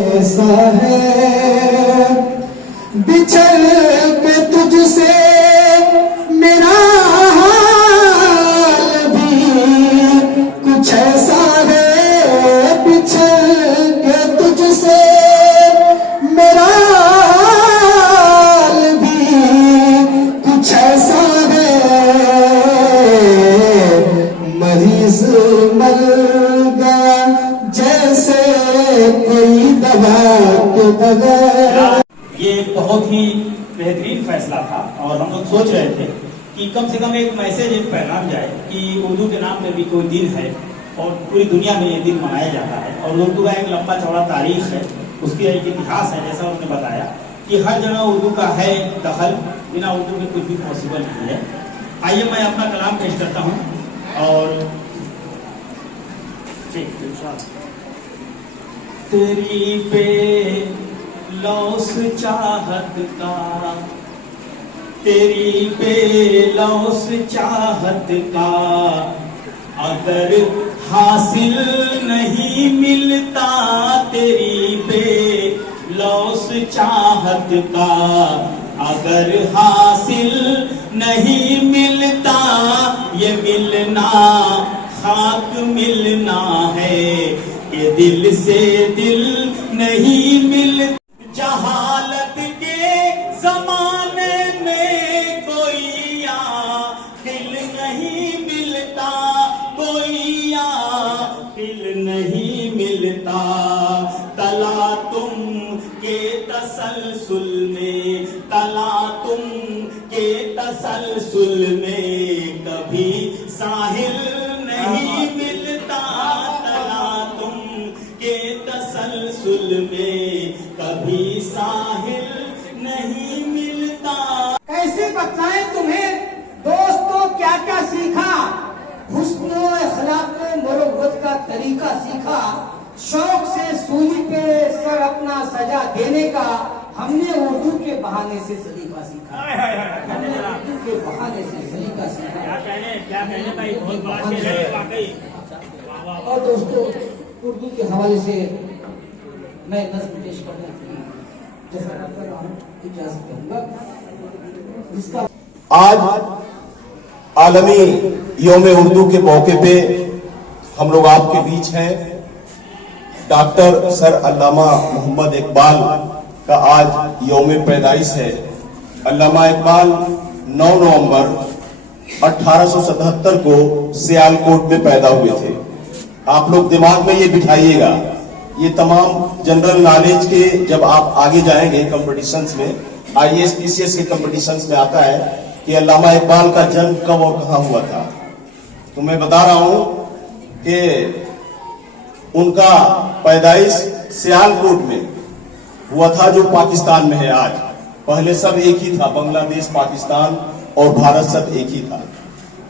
ایسا ہے بچھڑ کے تجھ سے میرا حال بھی کچھ ایسا ہے، بچھڑ کے تجھ سے میرا حال بھی کچھ ایسا ہے، مریض مر گیا جیسے کوئی دوا کے بغیر۔ یہ بہت ہی بہترین فیصلہ تھا اور ہم لوگ سوچ رہے تھے کہ کم سے کم ایک میسج، ایک پیغام جائے کہ اردو کے نام پہ بھی کوئی دن ہے اور پوری دنیا میں یہ دن منایا جاتا ہے، اور اردو کا ایک لمبا چوڑا تاریخ ہے، اس کی ایک اتہاس ہے، جیسا انہوں نے بتایا کہ ہر جگہ اردو کا ہے دخل، بنا اردو کے کچھ بھی پاسبل نہیں ہے۔ آئیے میں اپنا کلام پیش کرتا ہوں اور تیری بے لوس چاہت کا، تیری بے لوس چاہت کا اگر حاصل نہیں ملتا، تیری بے لوس چاہت کا اگر حاصل نہیں ملتا، یہ ملنا خاک ملنا ہے کہ دل سے دل نہیں ملتا۔ جہالت کے زمانے میں کوئی دل نہیں ملتا، کوئی دل نہیں ملتا، تلا تم کے تسلسل میں، تلا تم کے تسلسل میں کبھی ساحل نہیں ملتا، تلا تم کے تسلسل میں کبھی ساحل نہیں ملتا۔ کیسے بتلائیں تمہیں دوستوں کیا کیا سیکھا، حسن و اخلاق و مروت کا طریقہ سیکھا، شوق سے سوئی پہ سر اپنا سجا دینے کا ہم نے اردو کے بہانے سے سلیقہ سیکھا، اردو کے بہانے سے سلیقہ سیکھا۔ اور دوستوں اردو کے حوالے سے میں نظم پیش کرنے کی اجازت کروں گا، جس کا آج عالمی یوم اردو کے موقع پہ ہم لوگ آپ کے بیچ ہیں۔ ڈاکٹر سر علامہ محمد اقبال کا آج یوم پیدائش ہے۔ علامہ اقبال 9 نومبر 1877 کو سیالکوٹ میں پیدا ہوئے تھے۔ آپ لوگ دماغ میں یہ بٹھائیے گا، یہ تمام جنرل نالج کے جب آپ آگے جائیں گے کمپٹیشنز میں، I S P C S کے کمپٹیشنز میں آتا ہے کہ علامہ اقبال کا جنم کب اور کہاں ہوا تھا، تو میں بتا رہا ہوں کہ ان کا پیدائش سیالکوٹ میں ہوا تھا، جو پاکستان میں ہے آج۔ پہلے سب ایک ہی تھا، بنگلہ دیش، پاکستان اور بھارت سب ایک ہی تھا۔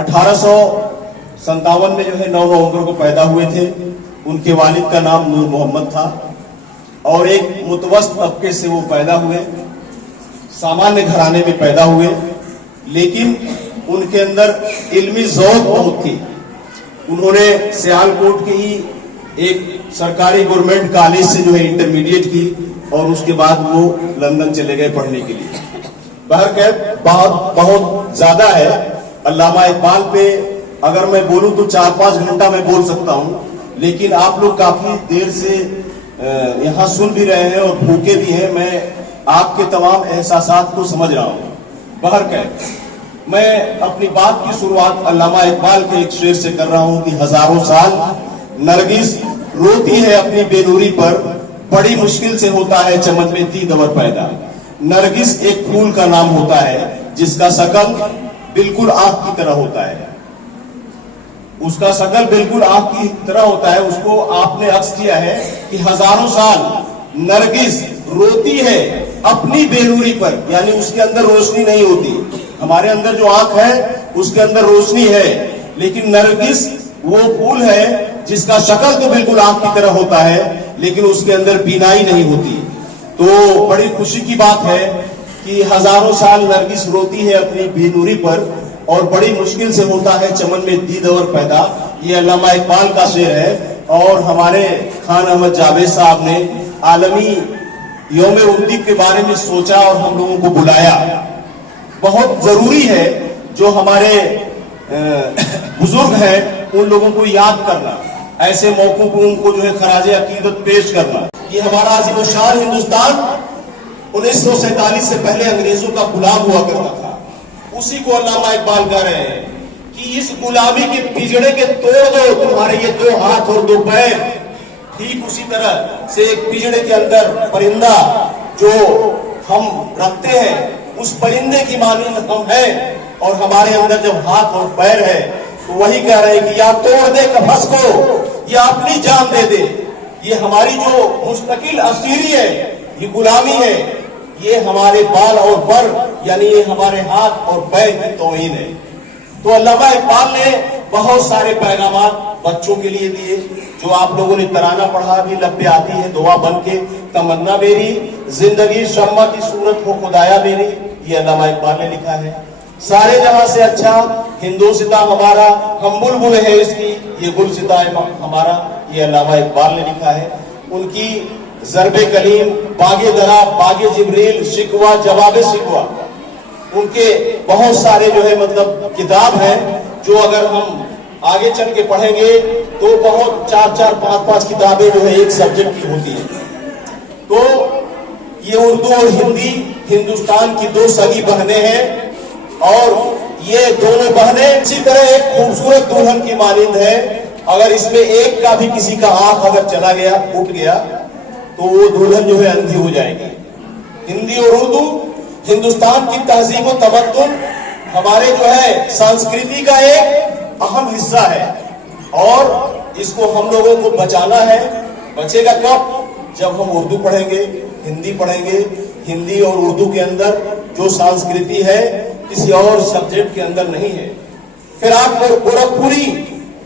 1857 میں جو ہے 9 نومبر کو پیدا ہوئے تھے۔ ان کے والد کا نام نور محمد تھا اور ایک متوسط طبقے سے وہ پیدا ہوئے، سامانیہ گھرانے میں پیدا ہوئے، لیکن ان کے اندر علمی ذوق بہت تھی۔ انہوں نے سیالکوٹ کی ہی ایک سرکاری گورنمنٹ کالج سے جو ہے انٹرمیڈیٹ کی اور اس کے بعد وہ لندن چلے گئے پڑھنے کے لیے۔ بہرکیف بہت زیادہ ہے علامہ اقبال پہ، اگر میں بولوں تو 4-5 گھنٹہ میں بول سکتا ہوں، لیکن آپ لوگ کافی دیر سے یہاں سن بھی رہے ہیں اور بھوکے بھی ہیں، میں آپ کے تمام احساسات کو سمجھ رہا ہوں۔ بہرکیف میں اپنی بات کی شروعات علامہ اقبال کے ایک شعر سے کر رہا ہوں کہ ہزاروں سال نرگس روتی ہے اپنی بے نوری پر، بڑی مشکل سے ہوتا ہے چمن میں دیدور پیدا۔ نرگس ایک پھول کا نام ہوتا ہے جس کا شکل بالکل آنکھ کی طرح ہوتا ہے، اس کا شکل بالکل آنکھ کی طرح ہوتا ہے۔ اس کو آپ نے عکس کیا ہے کہ ہزاروں سال نرگس روتی ہے اپنی بے نوری پر، یعنی اس کے اندر روشنی نہیں ہوتی۔ ہمارے اندر جو آنکھ ہے اس کے اندر روشنی ہے، لیکن نرگس وہ پھول ہے جس کا شکل تو بالکل آنکھ کی طرح ہوتا ہے لیکن اس کے اندر بینائی نہیں ہوتی۔ تو بڑی خوشی کی بات ہے کہ ہزاروں سال نرگس روتی ہے اپنی بے نوری پر اور بڑی مشکل سے ہوتا ہے چمن میں دیدور پیدا۔ یہ علامہ اقبال کا شعر ہے اور ہمارے خان احمد جاوید صاحب نے आलमी यौम उर्दू के बारे में सोचा और हम लोगों को बुलाया। बहुत जरूरी है जो हमारे बुजुर्ग हैं उन लोगों को याद करना, ऐसे मौकों को उनको जो है खराजे अकीदत पेश करना। ये हमारा आज़िम-ओ-शान हिंदुस्तान 1947 से पहले अंग्रेजों का गुलाम हुआ करता था। उसी को अल्लामा इकबाल कह रहे हैं कि इस गुलामी के पिंजड़े के तोड़ दो तुम्हारे ये 2 हाथ और 2 पैर। ठीक उसी तरह से एक पिंजड़े के अंदर परिंदा जो हम रखते हैं उस परिंदे की मानिंद हम हैं, और हमारे अंदर जब हाथ और पैर है तो वही कह रहे हैं कि या तोड़ दे कफस को या अपनी जान दे दे। ये हमारी जो मुस्तकिल असीरी है, ये गुलामी है, ये हमारे बाल और पर यानी ये हमारे हाथ और पैर की तौहीन है। तो अल्लामा इकबाल ने बहुत सारे पैगामात बच्चों के लिए दिए, जो आप लोगों ने तराना पढ़ा भी लब पे आती है दुआ बन के, तमन्ना मेरी जिंदगी शम्मा की सूरत हो खुदाया मेरी, ये अल्लामा इकबाल ने लिखा है। सारे जहां से अच्छा हिंदोसिता हमारा, हम बुलबुल है इसकी, ये गुलसिता हमारा, ये अल्लामा इकबाल ने लिखा है। उनकी ज़रबे कलीम, बागे दरा, बागे जिब्रील, शिकवा जवाबे शिकवा, उनके बहुत सारे जो है मतलब किताब हैं, जो अगर हम आगे चल के पढ़ेंगे तो बहुत 4-4, 5-5 किताबें जो है एक सब्जेक्ट की होती है। तो ये उर्दू और हिंदी हिंदुस्तान की 2 सगी बहनें हैं, और ये दोनों बहनें इसी तरह एक खूबसूरत दुल्हन की मानिंद है। अगर इसमें एक का भी किसी का आंख अगर चला गया, फूट गया, तो वो दुल्हन जो है अंधी हो जाएगी। हिंदी और उर्दू हिंदुस्तान की तहजीब और तमद्दुन, हमारे जो है संस्कृति का एक अहम हिस्सा है, और इसको हम लोगों को बचाना है। बचेगा कब? जब हम उर्दू पढ़ेंगे, हिंदी पढ़ेंगे। हिंदी और उर्दू के अंदर जो संस्कृति है किसी और सब्जेक्ट के अंदर नहीं है। फिर आप गोरखपुरी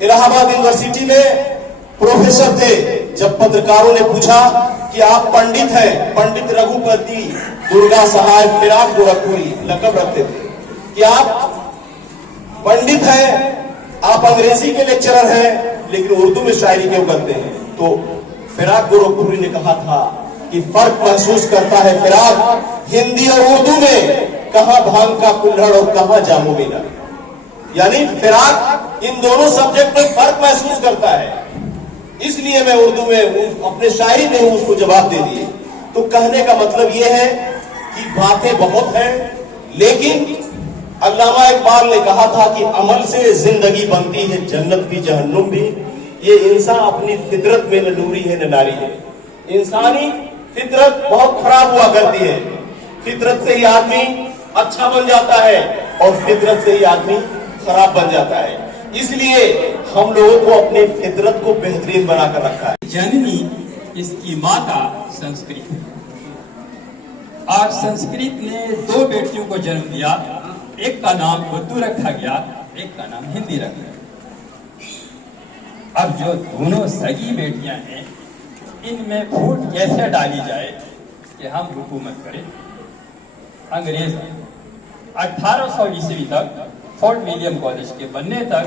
इलाहाबाद यूनिवर्सिटी में प्रोफेसर थे। जब पत्रकारों ने पूछा कि आप पंडित हैं, पंडित रघुपति दुर्गा सहाय फिराक गोरखपुरी लकब रखते थे, कि आप पंडित हैं, आप अंग्रेजी के लेक्चरर हैं, लेकिन उर्दू में शायरी क्यों करते हैं? तो फिराक गोरखपुरी ने कहा था कि फर्क महसूस करता है फिराक हिंदी और उर्दू में, कहां भांग का कुल्हड़ और कहां जामो मीना। यानी फिराक इन दोनों सब्जेक्ट में फर्क महसूस करता है, इसलिए मैं उर्दू में अपने शायरी में उसको जवाब दे दिए। तो कहने का मतलब यह है कि बातें बहुत हैं, लेकिन अल्लामा इकबाल ने कहा था कि अमल से जिंदगी बनती है जन्नत भी जहन्नुम भी। ये इंसान अपनी फितरत में न नूरी है न नारी है। इंसानी फितरत बहुत खराब हुआ करती है। फितरत से ही आदमी अच्छा बन जाता है और फितरत से ही आदमी खराब बन जाता है। इसलिए हम लोगों को अपनी फितरत को बेहतरीन बनाकर रखा है। जननी इसकी माता संस्कृत है, और संस्कृत ने 2 बेटियों को जन्म दिया। एक का नाम उर्दू रखा गया, एक का नाम हिंदी रखा गया। अब जो दोनों सगी बेटियां हैं, इनमें फूट कैसे डाली जाए कि हम हुकूमत करें। अंग्रेज 1800 ईस्वी तक फोर्ट विलियम कॉलेज के बनने तक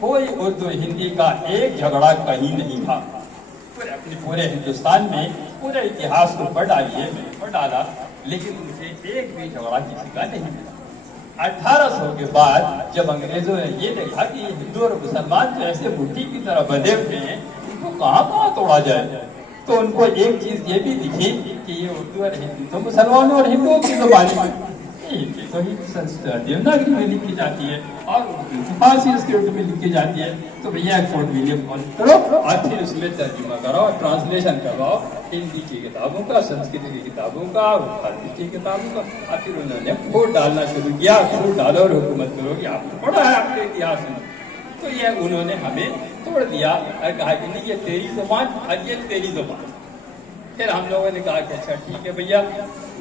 कोई उर्दू हिंदी का एक झगड़ा कहीं नहीं था। पूरे हिंदुस्तान में पूरे इतिहास को पढ़ डालिए, मैंने पढ़ डाला, लेकिन मुझे एक भी झगड़ा किसी का नहीं मिला। 1800 के बाद जब अंग्रेजों ने ये देखा कि हिंदू और मुसलमान जो ऐसे मुट्ठी की तरह बंधे हुए हैं, इनको कहाँ तोड़ा जाए, तो उनको एक चीज ये भी दिखी कि ये उर्दू और हिंदी तो मुसलमानों और हिंदुओं की ज़बान है, हिंदी तो देवनागरी में लिखी जाती है और फारसी स्क्रिप्ट में लिखी जाती है। तो भैया फोर्ट विलियम कॉलेज करो और फिर उसमें तर्जुमा कराओ, ट्रांसलेशन करवाओ हिंदी की किताबों का, संस्कृत की किताबों का, फारसी की किताबों का। और फिर उन्होंने फूट डालना शुरू किया, फूट डालो और हुकूमत करोगी। आपने पढ़ा है आपके इतिहास में। तो ये उन्होंने हमें तोड़ दिया और कहा कि नहीं ये तेरी ज़बान और ये तेरी ज़बान। फिर हम लोगों ने कहा कि अच्छा ठीक है भैया,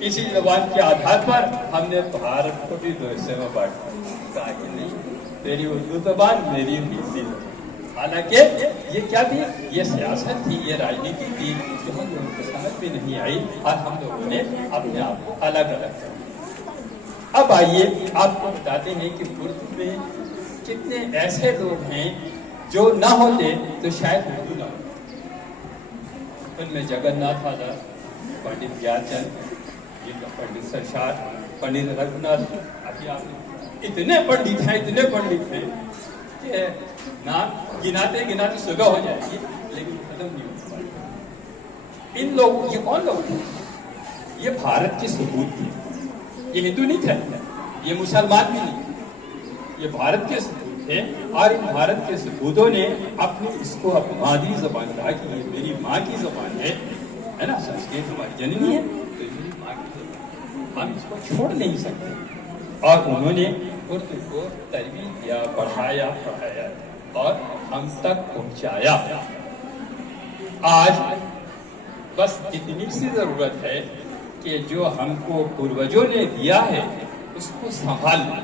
इसी ज़बान के आधार पर हमने भारत को भी 2 हिस्से में बांटा। कहा कि नहीं तेरी उर्दू ज़बान, मेरी हिंदी ज़बान। हालांकि ये क्या थी, ये सियासत थी, ये राजनीति थी जो हम लोगों को समझ में नहीं आई और हम लोगों ने अपने आप को अलग अलग किया। अब आइए आपको बताते हैं कि उर्दू में कितने ऐसे लोग हैं जो ना होते तो शायद उर्दू ना होती। उनमें जगन्नाथ आदर, पंडित ज्ञानचंद, पंडित सरसार, पंडित रघुनाथ, अभी आप इतने पंडित हैं कि नाम गिनाते गिनाते सुबह हो जाएगी, लेकिन खत्म नहीं हो पाएगी। इन लोग, ये कौन लोग थे? ये भारत के सपूत थे। ये हिंदू नहीं थे, ये मुसलमान भी नहीं, ये भारत के सपूत थे। और इन भारत के सपूतों ने अपनी इसको अपनी मादरी जबान कहा कि ये मेरी माँ की जबान है ना, संस्कृत हमारी जननी है, तो ये मेरी माँ की जबान, हम इसको छोड़ नहीं सकते। और उन्होंने उर्दू को तरबीब दिया, पढ़ाया और हम तक पहुंचाया। आज बस इतनी सी जरूरत है कि जो हमको पूर्वजों ने दिया है उसको संभालना।